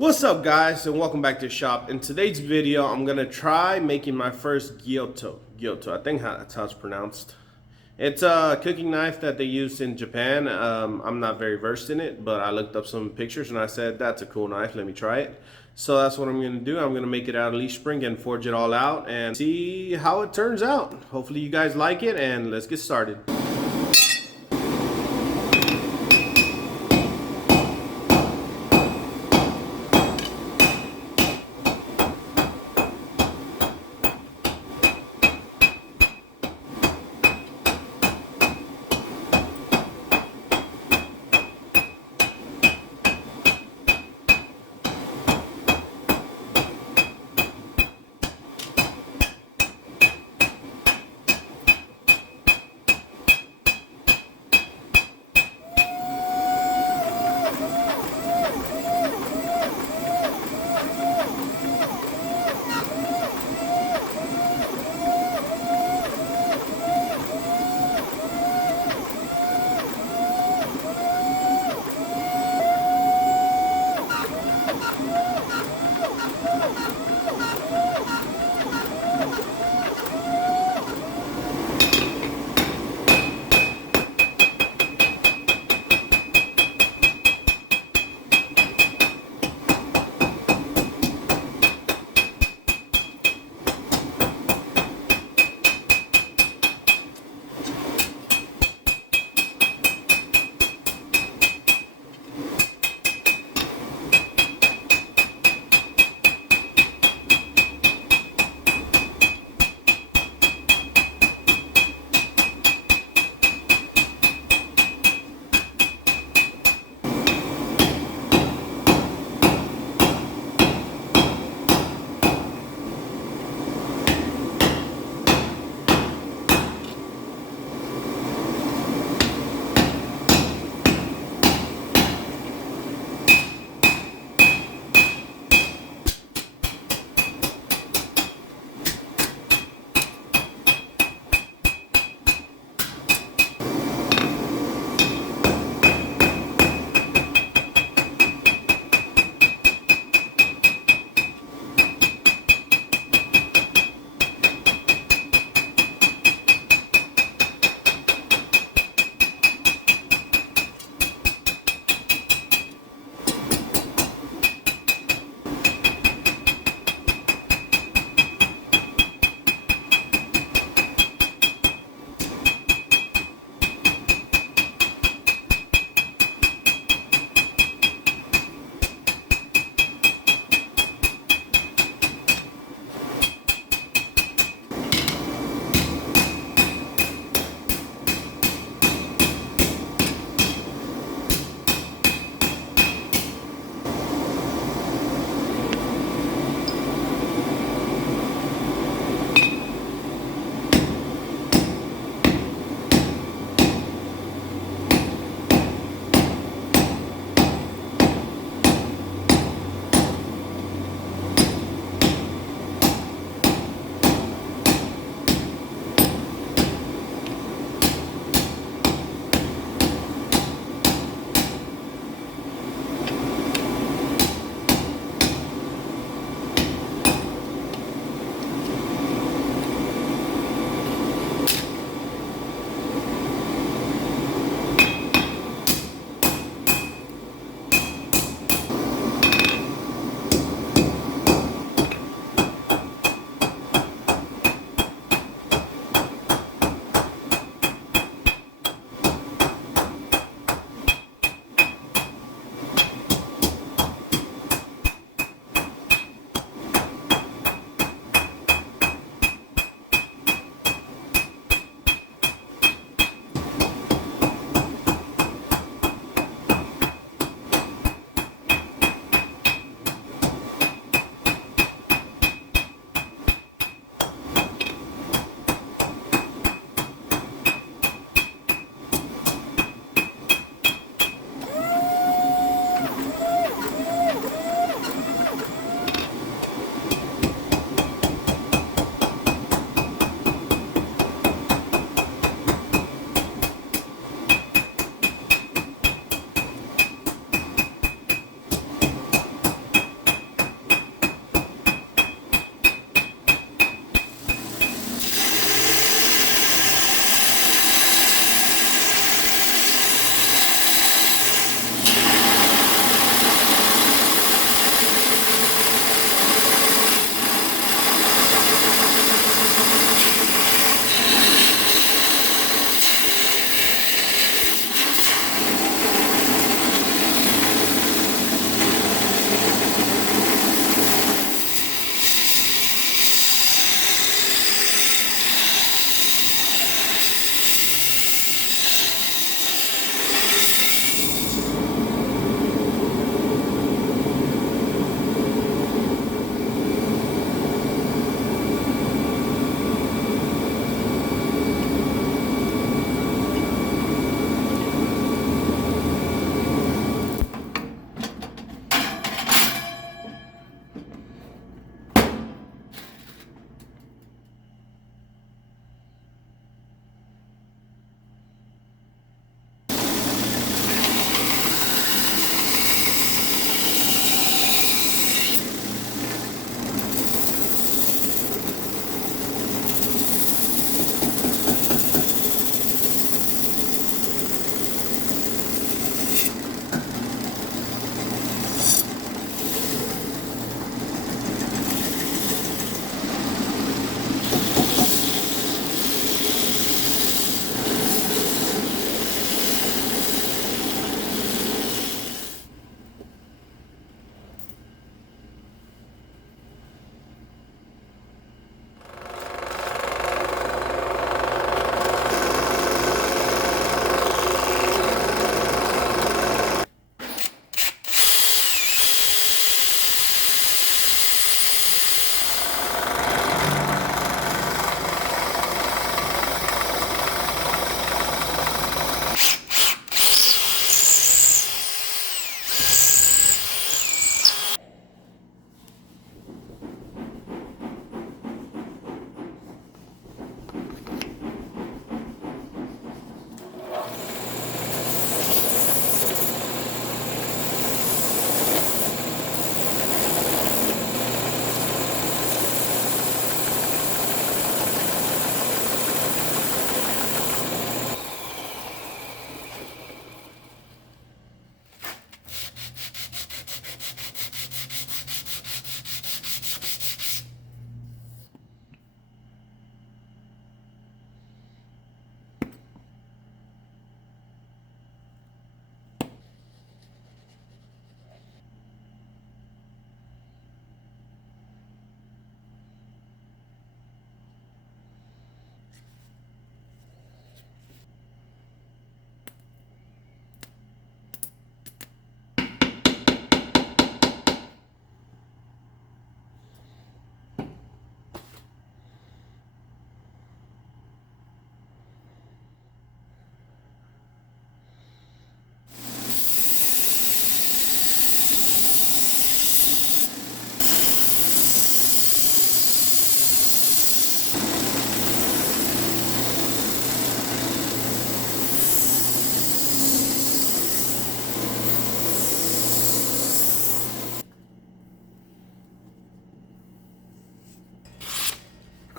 What's up guys and welcome back to the shop. In today's video I'm gonna try making my first Gyuto. I think that's how it's pronounced. It's a cooking knife that they use in Japan. I'm not very versed in it, but I looked up some pictures and I said that's a cool knife, let me try it. So that's what I'm gonna do. I'm gonna make it out of leaf spring and forge it all out and see how it turns out. Hopefully you guys like it and let's get started.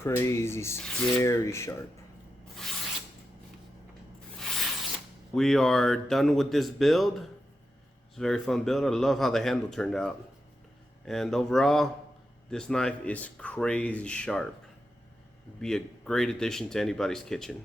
crazy, scary sharp. We are done with this build. It's a very fun build. I love how the handle turned out. And overall, this knife is crazy sharp. Be a great addition to anybody's kitchen.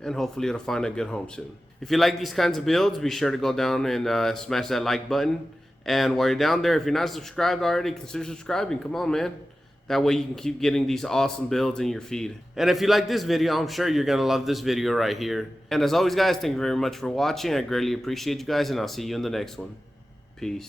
And hopefully it'll find a good home soon. If you like these kinds of builds, be sure to go down and smash that like button. And while you're down there, if you're not subscribed already, consider subscribing. Come on, man. That way you can keep getting these awesome builds in your feed. And if you like this video, I'm sure you're going to love this video right here. And as always, guys, thank you very much for watching. I greatly appreciate you guys, and I'll see you in the next one. Peace.